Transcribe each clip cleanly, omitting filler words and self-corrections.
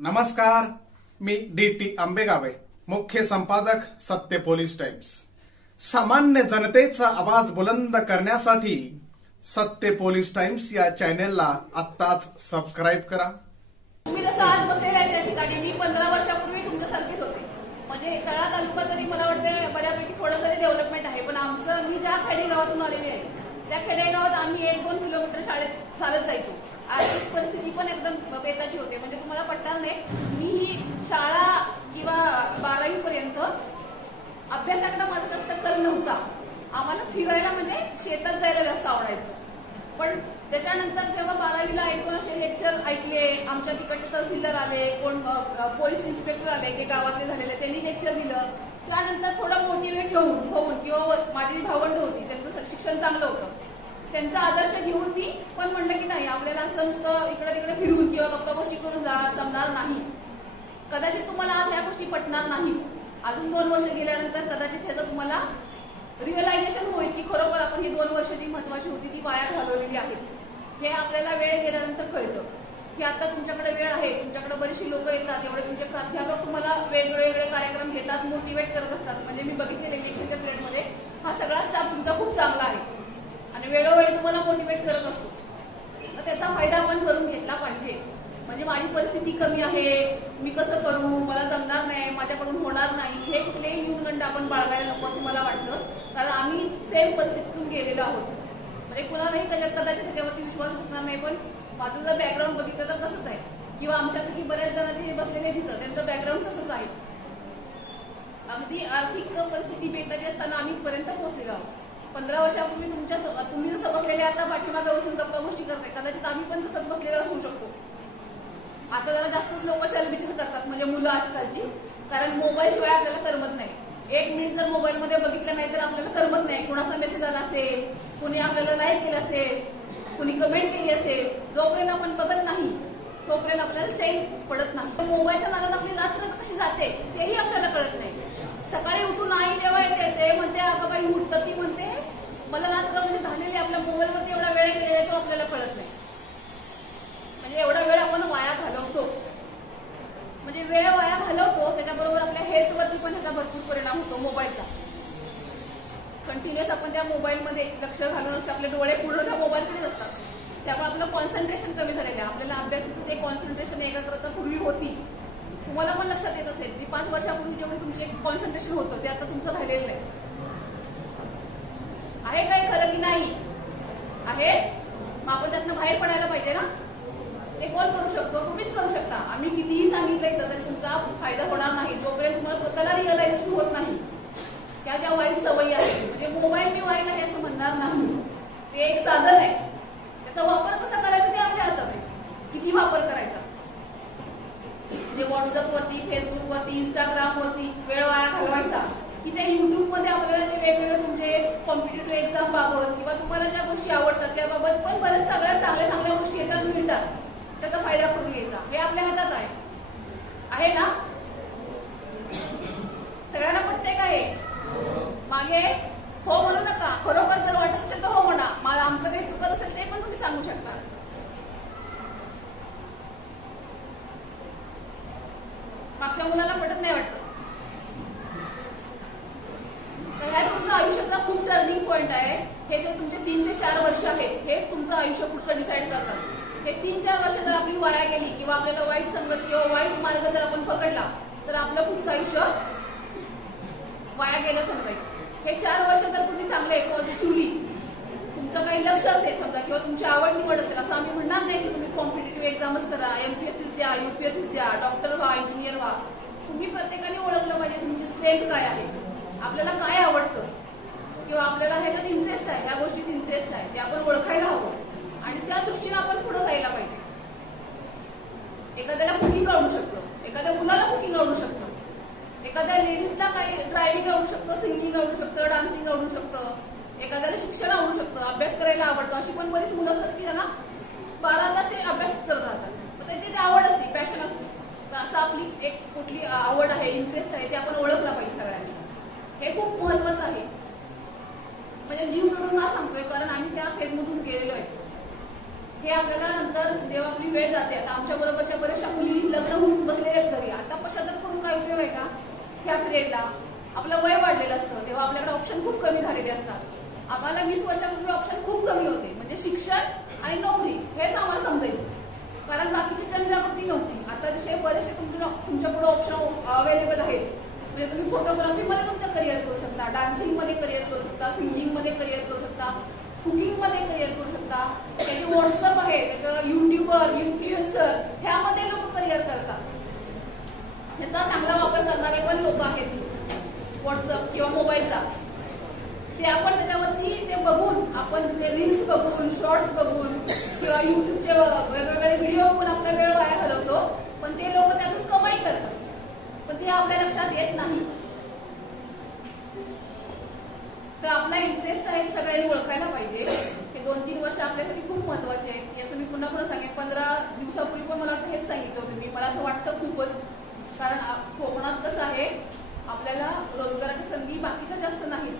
नमस्कार, मी डी.टी. आंबेगावे, मुख्य संपादक सत्य पोलीस टाइम्स। सामान्य जनतेचा आवाज बुलंद करण्यासाठी सत्य पोलीस टाइम्स या चॅनेलला आत्ताच सबस्क्राइब करा। तुम्ही जसं आज बसलेला आहे त्या ठिकाणी मी 15 वर्षापूर्वी तुमच्यासारखीच होते। म्हणजे तळा तालुका तरी मला वाटते बऱ्यापैकी थोडं तरी डेव्हलपमेंट आहे, पण आमचं मी ज्या खेडेगावातून आलेली आहे त्या खेडेगावात आम्ही 1-2 किलोमीटर शाळेत चालत जायचो। आर्थिक परिस्थिती पण एकदम बेताची होते। म्हणजे तुम्हाला पटणार नाही, मी शाळा किंवा 12वी पर्यंत अभ्यासाकडे माझा जास्त कल नव्हता। आम्हाला फिरायला म्हणजे शेतात जायला जास्त आवडायचं। पण त्याच्यानंतर जेव्हा 12वीला 1-2 असे लेक्चर ऐकले, आमच्या तिकडचे तहसीलदार आले, कोण पोलीस इन्स्पेक्टर आले की गावातले झालेले, त्यांनी लेक्चर दिलं। त्यानंतर थोडं मोटिवेट होऊन किंवा माझी भावंड होती, त्यांचं शिक्षण चांगलं होतं, त्यांचा आदर्श घेऊन मी पण म्हणलं की नाही, आपल्याला असं नुसतं इकडे तिकडे फिरून किंवा गप्पा गोष्टी करून जमणार नाही। कदाचित तुम्हाला आज ह्या गोष्टी पटणार नाही, अजून 2 वर्ष गेल्यानंतर कदाचित ह्याचं तुम्हाला रिअलायझेशन होईल की खरोखर आपण ही 2 वर्ष जी महत्वाची होती ती वाया घालवलेली आहे। हे आपल्याला वेळ गेल्यानंतर कळतं की आता तुमच्याकडे वेळ आहे, तुमच्याकडे बरीचशी लोक येतात, एवढे तुमचे प्राध्यापक तुम्हाला वेगवेगळे कार्यक्रम घेतात, मोटिवेट करत असतात। म्हणजे मी बघितले लेक्चरच्या पिरियडमध्ये हा सगळा स्टाफ तुमचा खूप चांगला आहे आणि वेळोवेळी तुम्हाला मोटिवेट करत असतो, तर त्याचा फायदा आपण करून घेतला पाहिजे। म्हणजे माझी परिस्थिती कमी आहे, मी कसं करू, मला जमणार नाही, माझ्याकडून होणार नाही, हे कुठलेही न्यूनगंड आपण बाळगायला नको असं मला वाटतं। कारण आम्ही सेम परिस्थितीतून गेलेलो आहोत। म्हणजे कुणालाही कदाचित त्याच्यावरती विश्वास बसणार नाही, पण माझं जर बॅकग्राऊंड बघितलं तर तसंच आहे किंवा आमच्यापैकी बऱ्याच जणांचे बसलेले तिथं त्यांचं बॅकग्राऊंड तसंच आहे। अगदी आर्थिक परिस्थिती बेताची असताना आम्ही इथपर्यंत पोहोचलेलो आहोत। 15 वर्षापूर्वी तुम्ही जसं बसलेले आता पाठीमागे बसून गप्पा गोष्टी करताय, कदाचित आम्ही पण तसंच बसलेला असू शकतो। आता जरा जास्तच लोक चलबिचल करतात, म्हणजे मुलं आजकालची, कारण मोबाईल शिवाय आपल्याला करमत नाही। 1 मिनिट जर मोबाईलमध्ये बघितलं नाही तर आपल्याला करमत नाही। कोणाचा मेसेज आला असेल, कुणी आपल्याला लाईक केलं असेल, कुणी कमेंट केली असेल, जोपर्यंत आपण बघत नाही तोपर्यंत आपल्याला चैन पडत नाही। मोबाईलच्या नादात आपली रात्र कशी जाते तेही आपल्याला कळत नाही। सकाळी उठून आई जेव्हा येते ते म्हणते अगं बाई उठतं, ती म्हणते मला रात्र म्हणजे झालेली, आपल्या मोबाईलवरती एवढा वेळ गेलेला आहे तो आपल्याला कळत नाही। म्हणजे एवढा वेळ आपण वाया घालवतो, म्हणजे वेळ वाया घालवतो, त्याच्याबरोबर आपल्या हेल्थवरती पण त्याचा भरपूर परिणाम होतो मोबाईलचा। कंटिन्युअस आपण त्या मोबाईलमध्ये लक्ष घालून असतं, आपले डोळे पूर्ण त्या मोबाईलकडेच असतात, त्यामुळे आपलं कॉन्सन्ट्रेशन कमी झालेलं आहे। आपल्याला अभ्यासाचं जे कॉन्सन्ट्रेशन एकाग्रता पूर्वी होती, तुम्हाला पण लक्षात येत असेल की 5 वर्षापूर्वी जेवढे तुमचे कॉन्सन्ट्रेशन होतं ते आता तुमचं राहिलेलं नाही आहे। काही खरं की नाही आहे, मग आपण त्यातनं बाहेर पडायला पाहिजे ना। ते कोण करू शकतो? तुम्हीच करू शकता। आम्ही कितीही सांगितलं इथं तरी तुमचा फायदा होणार नाही जोपर्यंत तुम्हाला स्वतःला रिअलायझेशन होत नाही त्या ज्या वाईट सवयी आहेत। म्हणजे मोबाईल मी वाईट आहे असं म्हणणार नाही, ते एक साधन आहे, त्याचा वापर कसा करायचा ते आपल्या हातात आहे, किती वापर करायचा। म्हणजे व्हॉट्सअपवरती, फेसबुकवरती, इंस्टाग्रामवरती वेळ वाया घालवायचा की त्या युट्यूबमध्ये आपल्याला जे वेगवेगळे तुमचे कॉम्पिटेटिव्ह एक्झाम बाबत किंवा तुम्हाला ज्या गोष्टी आवडतात त्याबाबत पण बऱ्याच सगळ्या चांगल्या गोष्टी याच्यात मिळतात, त्याचा फायदा करून घ्यायचा, हे आपल्या हातात आहे ना। सगळ्यांना पटतंय का हे? मागे हो म्हणू नका, खरोखर जर वाटत असेल तर हो म्हणा, मला आमचं काही चुकत असेल ते पण तुम्ही सांगू शकता। मागच्या मुलाला पटत नाही वाटतं, तर ह्या तुमच्या आयुष्याचा खूप टर्निंग पॉइंट आहे। हे जे तुमचे 3 ते 4 वर्ष आहेत हे तुमचं आयुष्य पुढचं डिसाईड करतात। हे 3-4 वर्ष जर आपली वाया गेली किंवा आपल्याला वाईट संगत किंवा वाईट मार्ग जर आपण पकडला तर आपलं पुढचं आयुष्य वाया गेलं समजायचं। हे 4 वर्ष जर तुम्ही चांगले पॉझिटिव्हली तुमचं काही लक्ष असेल समजा किंवा तुमची आवड निवड असेल, असं आम्ही म्हणणार नाही की तुम्ही कॉम्पिटेटिव्ह एक्झामच करा, MPSC द्या, UPSC द्या, डॉक्टर व्हा, इंजिनियर व्हा। तुम्ही प्रत्येकाने ओळखलं पाहिजे तुमची स्ट्रेंथ काय आहे, आपल्याला काय आवडतं किंवा आपल्याला ह्याच्यात इंटरेस्ट आहे, ह्या गोष्टीत इंटरेस्ट आहे, ते आपण ओळखायला हवं आणि त्या दृष्टीने आपण पुढे जायला पाहिजे। एखाद्याला कुकिंग आवडू शकतं, एखाद्या मुलाला कुकिंग आवडू शकतं, एखाद्या लेडीजला काही ड्रायव्हिंग आवडू शकतं, सिंगिंग आवडू शकतं, डान्सिंग आवडू शकतं, एखाद्याला शिक्षण आवडू शकतं, अभ्यास करायला आवडतं। अशी पण बरीच मुलं असतात की त्यांना 12 तास ते अभ्यास करत राहतात, मग त्याची आवड असते, पॅशन असते। तर असं आपली एक कुठली आवड आहे, इंटरेस्ट आहे ते आपण ओळखला पाहिजे सगळ्यांनी, हे खूप महत्वाचं आहे। म्हणजे जीव मिळून ना सांगतोय, कारण आम्ही त्या फेजमधून गेलेलो आहे। हे आपल्याला नंतर जेव्हा आपली वेळ जाते, आता आमच्या बरोबरच्या बऱ्याचशा मुली लग्न होऊन पिरियडला आपलं वय वाढलेलं असतं, तेव्हा आपल्याकडे ऑप्शन खूप कमी झालेले असतात. आम्हाला 20 वर्षापूर्वी ऑप्शन खूप कमी होते, म्हणजे शिक्षण आणि नोकरी हेच आम्हाला समजायचं, कारण बाकीची जनजागृती नव्हती. आता जसे बरेचसे तुमच्या पुढे ऑप्शन अवेलेबल आहेत. म्हणजे तुम्ही फोटोग्राफीमध्ये तुमचं करिअर करू शकता, डान्सिंगमध्ये करिअर करू शकता, सिंगिंगमध्ये करिअर करू शकता, कुकिंगमध्ये करिअर करू शकता. त्याचे व्हॉट्सअप आहे, त्याचं युट्यूबर, इन्फ्लुएन्सर ह्यामध्ये लोक करिअर करतात. त्याचा चांगला वापर करणारे पण लोक आहेत व्हॉट्सअप किंवा मोबाईलचा. ते आपण त्याच्यावरती ते बघून, आपण ते रील्स बघून, शॉर्ट्स बघून किंवा युट्यूबचे वेगवेगळे व्हिडिओ बघून आपला वेळ वाया घालवतो. पण ते लोक त्यातून कमाई करतात, पण ते आपल्या लक्षात येत नाही. तर आपला इंटरेस्ट आहे सगळ्यांनी ओळखायला पाहिजे. हे 2-3 वर्ष आपल्यासाठी खूप महत्वाचे आहेत. असं मी पुन्हा पुन्हा सांगेन. 15 दिवसापूर्वी पण मला वाटतं हेच सांगितलं होतं मी. मला असं वाटतं खूपच, कारण कोकणात कसं आहे, आपल्याला रोजगाराची संधी बाकीच्या जास्त नाही.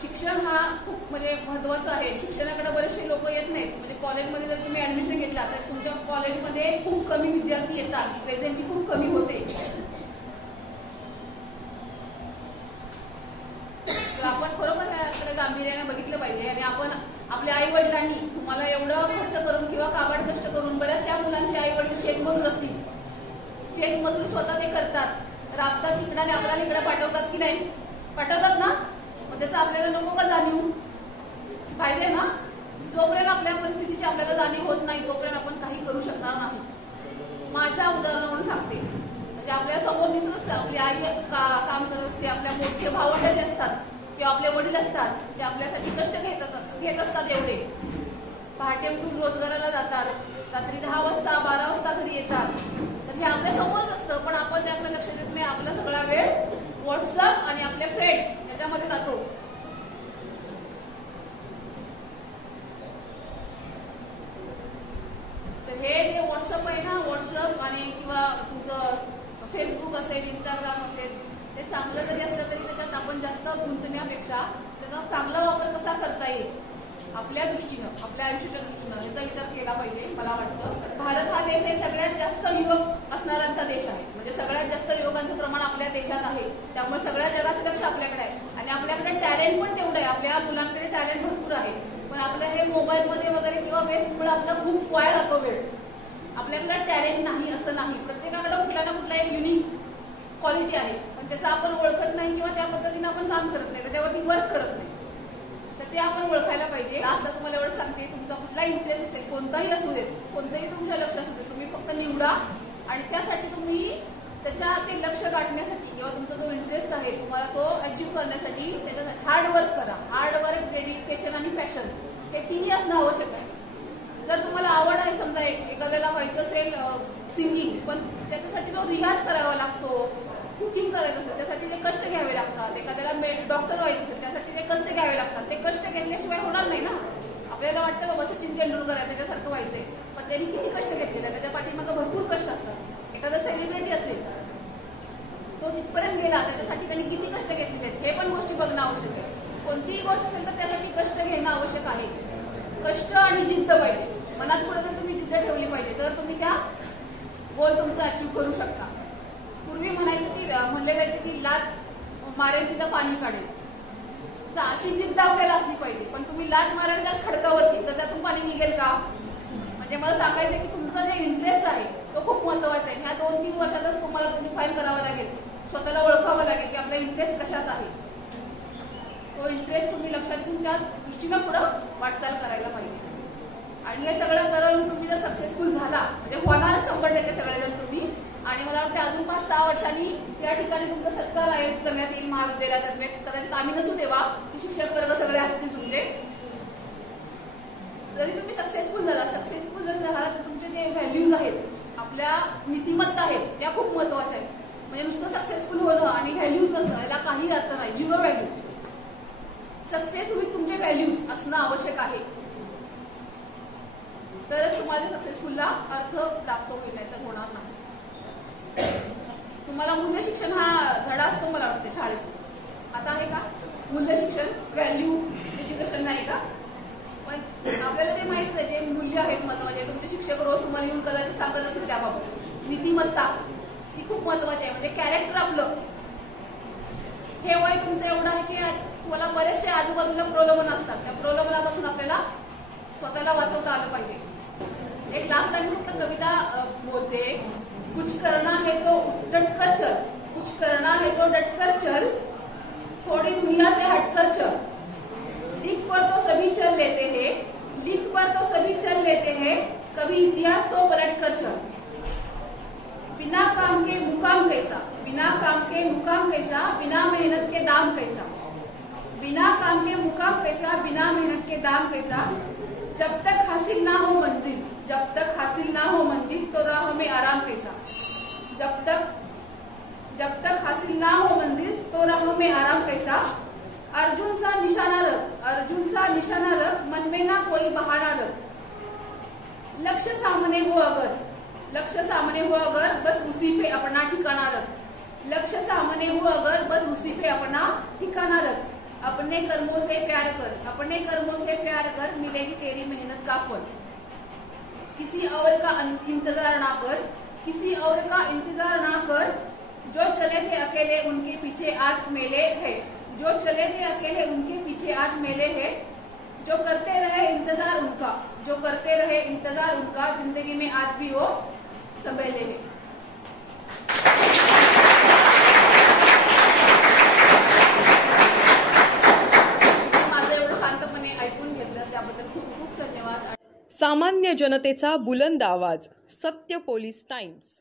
शिक्षण हा खूप म्हणजे महत्वाचं आहे. शिक्षणाकडे बरेचसे लोक येत नाहीत. म्हणजे कॉलेजमध्ये जर तुम्ही ऍडमिशन घेतला तर तुमच्या कॉलेजमध्ये खूप कमी विद्यार्थी येतात, प्रेझेंटी खूप कमी होते. तर आपण खरोखर ह्याकडे गांभीर्याने बघितलं पाहिजे. आणि आपण आपल्या आई वडिलांनी तुम्हाला एवढं खर्च करून किंवा काबाड कष्ट करून, बऱ्याचशा मुलांचे आई वडील शेतमजूर असतील, शेतमजूर स्वतः ते करतात, राबतात तिकडे, आपल्याला इकडे पाठवतात की नाही, पाठवतात ना. मग त्याचं आपल्याला नको का जाणीव पाहिजे ना. जोपर्यंत आपल्या परिस्थितीची आपल्याला जाणीव होत नाही तोपर्यंत आपण काही करू शकणार नाही. माझ्या उदाहरणावरून सांगते, म्हणजे आपल्या समोर दिसत असतं आपली आई काम करत असते, आपल्या मोठे भावंड जे असतात किंवा आपले वडील असतात ते आपल्यासाठी कष्ट घेत असतात. एवढे पहाटे उठून रोजगाराला जातात, रात्री 10 वाजता 12 वाजता घरी येतात. तर हे आपल्या समोरच असतं, पण आपण ते आपल्या लक्षात येत नाही. आपला सगळा वेळ व्हॉट्सअप आणि आपले फ्रेंड्स याच्यामध्ये जातो. तर हे जे व्हॉट्सअप आहे ना, व्हॉट्सअप आणि किंवा तुमचं फेसबुक असेल, इंस्टाग्राम असेल, ते चांगलं जरी असलं तरी त्याच्यात आपण जास्त गुंतण्यापेक्षा त्याचा चांगला वापर कसा करता येईल आपल्या दृष्टीनं, आपल्या आयुष्याच्या दृष्टीनं, याचा विचार केला पाहिजे. मला वाटतं भारत हा देश आहे सगळ्यात जास्त युवक असणाऱ्यांचा देश आहे. म्हणजे सगळ्यात जास्त युवकांचं प्रमाण आपल्या देशात आहे. त्यामुळे सगळ्या जगाचं लक्ष आपल्याकडे आहे. आणि आपल्याकडे टॅलेंट पण तेवढं आहे. आपल्या मुलांकडे टॅलेंट भरपूर आहे. पण आपल्या हे मोबाईलमध्ये वगैरे किंवा वेस्टमुळे आपला खूप वाया जातो वेळ. आपल्याकडे टॅलेंट नाही असं नाही. प्रत्येकाकडे कुठला ना कुठला एक युनिक क्वालिटी आहे, पण त्याचं आपण ओळखत नाही किंवा त्या पद्धतीने आपण काम करत नाही, त्याच्यावरती वर्क करत नाही. तर ते आपण ओळखायला पाहिजे. आता तुम्हाला एवढं सांगते, तुमचा कुठला इंटरेस्ट असेल, कोणताही असू देत, कोणतंही तुमच्या लक्ष असू देत, तुम्ही फक्त निवडा आणि त्यासाठी तुम्ही त्याच्या ते लक्ष गाठण्यासाठी किंवा तुमचा जो इंटरेस्ट आहे तुम्हाला तो अचीव्ह करण्यासाठी त्याच्यासाठी हार्डवर्क करा. हार्डवर्क, डेडिकेशन आणि पॅशन हे तिन्ही असणं आवश्यक आहे. जर तुम्हाला आवड आहे, समजा एखाद्याला व्हायचं असेल सिंगिंग, पण त्याच्यासाठी जो रियाज करावा लागतो, कुकिंग करायचं असेल त्यासाठी जे कष्ट घ्यावे लागतात, एखाद्याला डॉक्टर व्हायचं असेल त्यासाठी जे कष्ट घ्यावे लागतात, ते कष्ट घेतल्याशिवाय होणार नाही ना. आपल्याला वाटतं बाबा सचिन तेंडुलकर आहे त्याच्यासारखं व्हायचंय, पण त्यांनी किती कष्ट घेतलेले, त्याच्या पाठीमागे भरपूर कष्ट असतात. एखादा सेलिब्रिटी असेल तो तिथपर्यंत गेला, त्याच्यासाठी त्यांनी किती कष्ट घेतलेले आहेत हे पण गोष्टी बघणं आवश्यक आहे. कोणतीही गोष्ट असेल तर त्यासाठी कष्ट घेणं आवश्यक आहे. कष्ट आणि जिद्द पाहिजे. मनात पुढे जर तुम्ही जिद्द ठेवली पाहिजे तर तुम्ही त्या गोल तुमचा अचीव्ह करू शकता. पूर्वी म्हणले जायचं की लात मारेल तिथं पाणी काढेल. तर अशी जिद्द आपल्याला असली पाहिजे. पण तुम्ही लात माराल त्या खडकावरती तर त्यातून पाणी निघेल का? म्हणजे मला सांगायचं की तुमचा जे इंटरेस्ट आहे तो खूप महत्वाचा आहे. ह्या 2-3 वर्षातच तुम्हाला डिफाईन करावं लागेल, स्वतःला ओळखावं लागेल की आपला इंटरेस्ट कशात आहे. तो इंटरेस्ट तुम्ही लक्षात घेऊन त्या दृष्टीनं पुढं वाटचाल करायला पाहिजे. आणि हे सगळं करून तुम्ही जर सक्सेसफुल झाला म्हणजे होणार 100% सगळेजण तुम्ही. आणि मला वाटतं अजून 5-6 वर्षांनी या ठिकाणी तुमचा सत्कार आयोजित करण्यात येईल महाविद्यालयातर्फे. कदाचित आम्ही नसू तेव्हा शिक्षक वर्ग सगळे असतील तुमचे. जरी तुम्ही सक्सेसफुल जर झाला तर तुमचे जे व्हॅल्यूज आहेत, आपल्या नीतिमत्ता आहेत, त्या खूप महत्वाच्या आहेत. म्हणजे नुसतं सक्सेसफुल होणं आणि व्हॅल्यूज नसणं याला काही अर्थ नाही. 0 व्हॅल्यू. सक्सेस विथ तुमचे व्हॅल्यूज असणं आवश्यक आहे, तरच तुम्हाला सक्सेसफुलला अर्थ प्राप्त होईल, नाही तर होणार नाही. तुम्हाला मूल्य शिक्षण हा धडा असतो मला वाटते शाळेत. आता आहे का मूल्य शिक्षण? व्हॅल्यू एज्युकेशन नाही का? पण आपल्याला ते माहित आहे जे मूल्य आहेत महत्वाचे. तुमचे शिक्षक रोज तुम्हाला येऊन कदाचित सांगत असतील त्याबाबत. नीतिमत्ता ही खूप खूप महत्वाचे आहे. म्हणजे कॅरेक्टर आपलं हे वय तुमचं एवढं आहे की तुम्हाला बरेचसे आजूबाजूला प्रलोभन असतात. त्या प्रलोभनापासून आपल्याला स्वतःला वाचवता आलं पाहिजे. एक लास्ट टाइम फक्त कविता बोलते. कुछ करना है तो डटकर चल, कुछ करना है तो डटकर चल, थोड़ी दुनिया से हटकर चल. लिख पर तो सभी चल लेते हैं, लिख पर तो सभी चल लेते हैं, कभी इतिहास तो पलट कर चल. बिना काम के मुकाम कैसा, बिना काम के मुकाम कैसा, बिना मेहनत के दाम कैसा. बिना काम के मुकाम कैसा, बिना मेहनत के दाम कैसा. जब तक हासिल ना हो मंजिल, जब तक हासिल ना हो मंजिल, तो राह में आराम कैसा. जब तक हासिल ना हो मंजिल, तो राह में आराम कैसा. अर्जुन सा निशाना रख, अर्जुन सा निशाना रख, मन में ना कोई बहाना रख. लक्ष्य सामने हो अगर, लक्ष्य सामने हो अगर, बस उसी पे अपना ठिकाना रख. लक्ष्य सामने हो अगर, बस उसी पे अपना ठिकाना रख. अपने कर्मों से प्यार कर, अपने कर्मों से प्यार कर, मिलेगी तेरी मेहनत का फल. किसी और का इंतजार ना कर, किसी और का इंतजार ना कर. जो चले थे अकेले उनके पीछे आज मेले है, जो चले थे अकेले उनके पीछे आज मेले है. जो करते रहे इंतजार उनका, जो करते रहे इंतजार उनका, जिंदगी में आज भी वो संभले है. माझं एवढं शांतपणे ऐकून घेतलं त्याबद्दल खूप खूप धन्यवाद. सामान्य जनतेचा बुलंद आवाज, सत्य पोलीस टाइम्स.